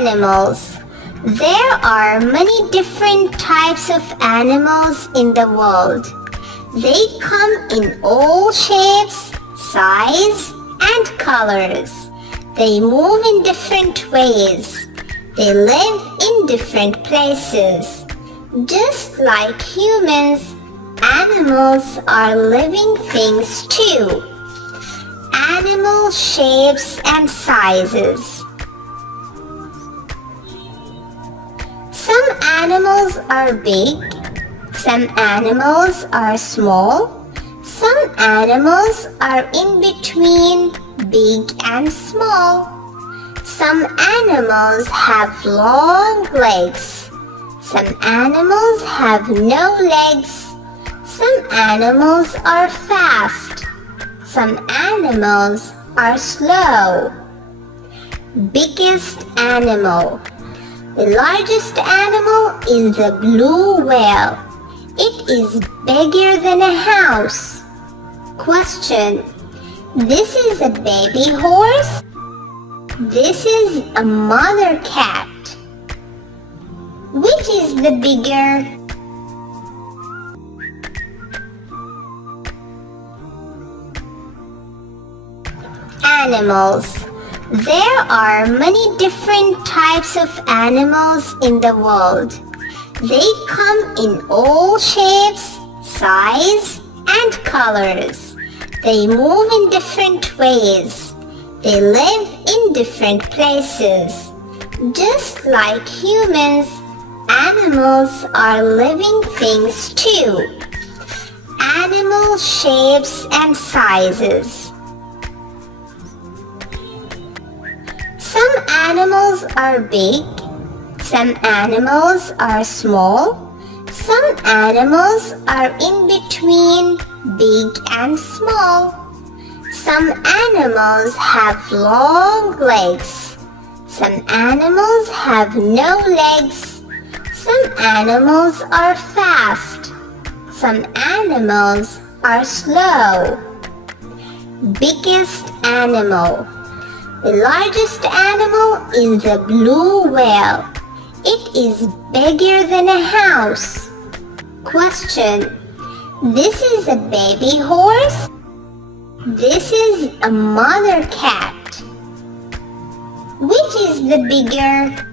Animals. There are many different types of animals in the world. They come in all shapes, size, and colors. They move in different ways. They live in different places. Just like humans, animals are living things too. Animal shapes and sizes. Some animals are big, some animals are small, some animals are in between big and small. Some animals have long legs, some animals have no legs, some animals are fast, some animals are slow. Biggest animal. The largest animal is the blue whale. It is bigger than a house. Question. This is a baby horse. This is a mother cat. Which is the bigger? Animals. There are many different types of animals in the world. They come in all shapes, size, and colors. They move in different ways. They live in different places. Just like humans, animals are living things too. Animal shapes and sizes. Some animals are big, some animals are small, some animals are in between big and small. Some animals have long legs, some animals have no legs, some animals are fast, some animals are slow. Biggest animal. The largest animal is the blue whale. It is bigger than a house. Question. This is a baby horse. This is a mother cat. Which is the bigger?